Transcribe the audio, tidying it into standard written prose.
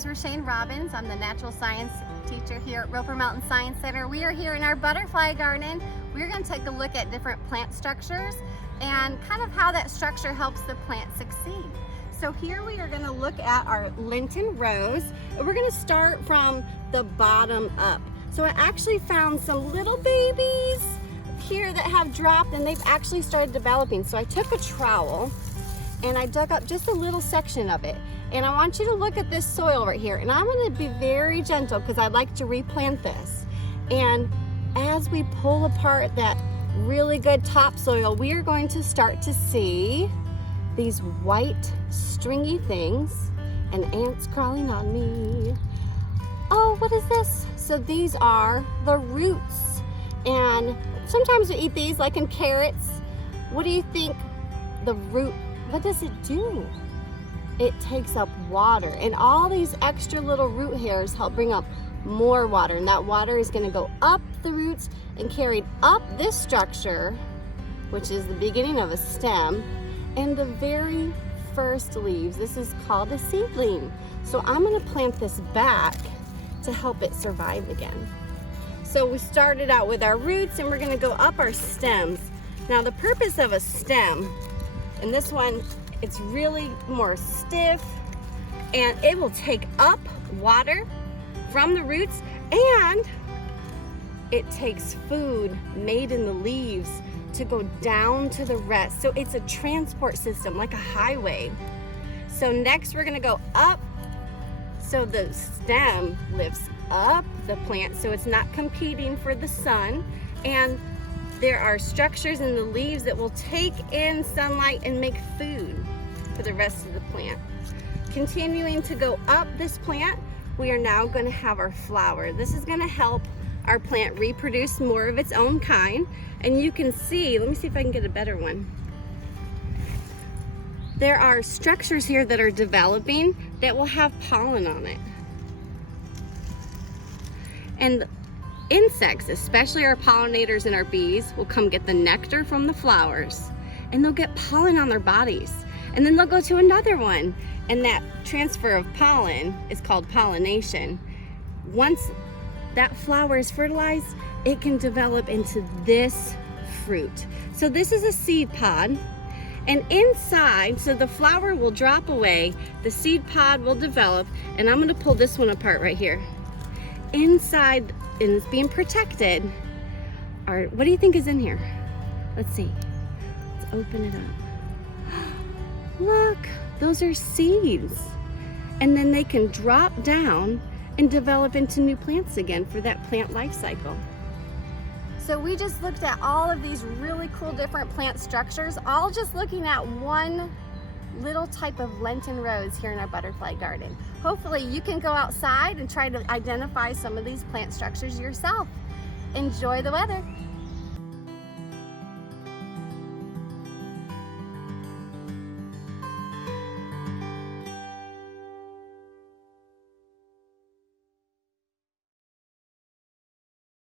is Rashane Robbins. I'm the natural science teacher here at Roper Mountain Science Center. We are here in our butterfly garden. We're going to take a look at different plant structures and kind of how that structure helps the plant succeed. So here we are going to look at our Lenten rose, and we're going to start from the bottom up. So I actually found some little babies here that have dropped, and they've actually started developing. So I took a trowel and I dug up just a little section of it. And I want you to look at this soil right here. And I'm gonna be very gentle because I'd like to replant this. And as we pull apart that really good topsoil, we are going to start to see these white stringy things and ants crawling on me. Oh, what is this? So these are the roots. And sometimes we eat these like in carrots. What do you think the root, what does it do? It takes up water, and all these extra little root hairs help bring up more water, and that water is going to go up the roots and carried up this structure, which is the beginning of a stem, and the very first leaves. This is called a seedling. So I'm going to plant this back to help it survive again. So we started out with our roots, and we're going to go up our stems. Now the purpose of a stem, and this one, it's really more stiff, and it will take up water from the roots, and it takes food made in the leaves to go down to the rest. So it's a transport system, like a highway. So next we're gonna go up, so the stem lifts up the plant so it's not competing for the sun, and there are structures in the leaves that will take in sunlight and make food for the rest of the plant. Continuing to go up this plant, we are now going to have our flower. This is going to help our plant reproduce more of its own kind. And you can see, let me see if I can get a better one. There are structures here that are developing that will have pollen on it. And insects, especially our pollinators and our bees, will come get the nectar from the flowers, and they'll get pollen on their bodies. And then they'll go to another one, and that transfer of pollen is called pollination. Once that flower is fertilized, it can develop into this fruit. So this is a seed pod, and inside, so the flower will drop away, the seed pod will develop, and I'm gonna pull this one apart right here. Inside, and it's being protected, are, what do you think is in here? Let's see, let's open it up. Look, those are seeds. And then they can drop down and develop into new plants again for that plant life cycle. So we just looked at all of these really cool different plant structures, all just looking at one little type of Lenten rose here in our butterfly garden. Hopefully you can go outside and try to identify some of these plant structures yourself. Enjoy the weather.